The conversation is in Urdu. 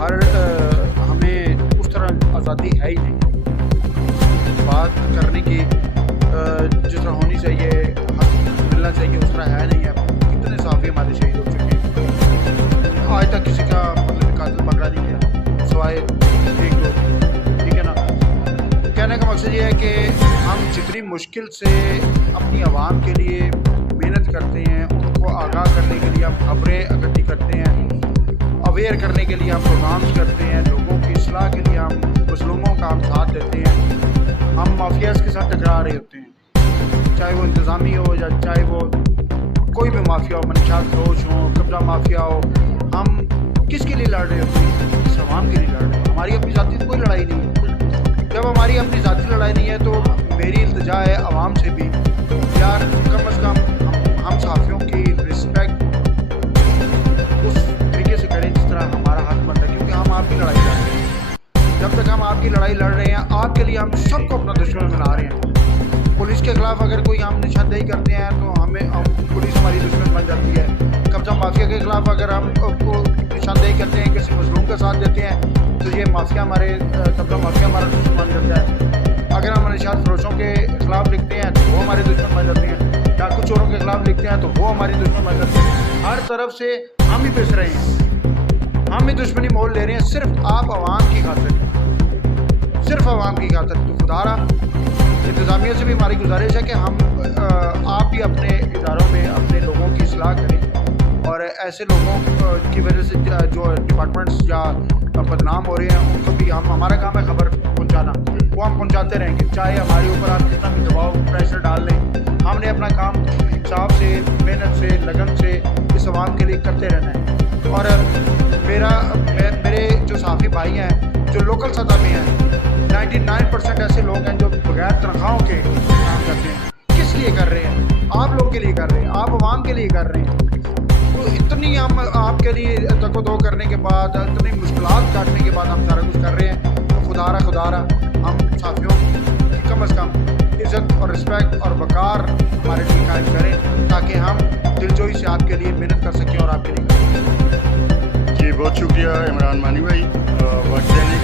ہر ہمیں اس طرح آزادی ہے ہی نہیں بات کرنے کی، جس طرح ہونی چاہیے، حق ملنا چاہیے، اس طرح ہے نہیں ہے۔ کتنے صحافی ہمارے شہید ہو چکے ہیں، آج تک کسی کا مطلب قاتل پکڑا نہیں گیا سوائے ایک دو، ٹھیک ہے نا۔ کہنے کا مقصد یہ ہے کہ ہم جتنی مشکل سے اپنی عوام کے لیے محنت کرتے ہیں، ان کو آگاہ کرنے کے لیے ہم خبریں اکٹھی کرتے ہیں، اویئر کرنے کے لیے ہم پروگرامز کرتے ہیں، لوگوں کی اصلاح کے لیے ہم مظلوموں کا ہم ساتھ دیتے ہیں، ہم مافیاز کے ساتھ ٹکرا رہے ہوتے ہیں، چاہے وہ انتظامی ہو یا چاہے وہ کوئی بھی مافیا ہو، منشیات فروش ہو، قبضہ مافیا ہو، ہم کس کے لیے لڑ رہے ہوتے ہیں؟ اس عوام کے لیے لڑ رہے ہیں۔ ہماری اپنی ذاتی کوئی لڑائی نہیں ہے۔ جب ہماری اپنی ذاتی لڑائی نہیں ہے تو میری التجا ہے عوام سے بھی، یار کم از کم ہم صحافیوں کی رسپیکٹ اس طریقے سے کریں جس طرح ہمارا حق بنتا ہے، کیونکہ ہم آپ کی لڑائی لڑ رہے ہیں۔ جب تک ہم آپ کی لڑائی لڑ رہے ہیں، آپ کے لیے ہم سب کو اپنا دشمن بنا رہے ہیں۔ پولیس کے خلاف اگر کوئی ہم نشاندہی کرتے ہیں تو پولیس ہماری دشمن بن جاتی ہے۔ قبضہ مافیا کے خلاف اگر ہم کو نشاندہی کرتے ہیں، کسی مظلوم کا ساتھ دیتے ہیں تو یہ مافیا قبضہ مافیا ہمارا دشمن بن جاتا ہے۔ اگر ہم منشیات فروشوں کے خلاف لکھتے ہیں تو وہ ہمارے دشمن بن جاتے ہیں، یا کچھ چوروں کے خلاف لکھتے ہیں تو وہ ہماری دشمن بن جاتے ہیں۔ ہر طرف سے ہم ہی پس رہے ہیں، ہم ہی دشمنی مول لے رہے ہیں، صرف آپ عوام کی خاطر، صرف عوام کی خاطر۔ تو خدا را انتظامیہ سے بھی ہماری گزارش ہے کہ ہم آپ بھی اپنے اداروں میں اپنے لوگوں کی اصلاح کریں، اور ایسے لوگوں کی وجہ سے جو ڈپارٹمنٹس یا بدنام ہو رہے ہیں ان کو بھی ہمارا کام ہے خبر پہنچانا، وہ ہم پہنچاتے رہیں گے، چاہے ہمارے اوپر آپ کتنا بھی دباؤ پریشر ڈال لیں۔ ہم نے اپنا کام انصاف سے، محنت سے، لگن سے اس عوام کے لیے کرتے رہنا ہے۔ اور میرے جو صحافی بھائی ہیں جو لوکل سطح میں ہیں، 99% ایسے لوگ ہیں جو بغیر تنخواہوں کے کام کرتے ہیں۔ کس لیے کر رہے ہیں؟ آپ لوگوں کے لیے کر رہے ہیں، آپ عوام کے لیے کر رہے ہیں۔ تو اتنی ہم آپ کے لیے تک و دو کرنے کے بعد، اتنی مشکلات کاٹنے کے بعد ہم سارا کچھ کر رہے ہیں، تو خدا را ہم صحافیوں کی کم از کم عزت اور رسپیکٹ اور وقار ہمارے لیے قائم کریں، تاکہ ہم دلجوئی سے آپ کے لیے محنت کر سکیں اور آپ کے لیے کر سکیں۔ جی بہت شکریہ عمران مانی بھائی، وقت دینے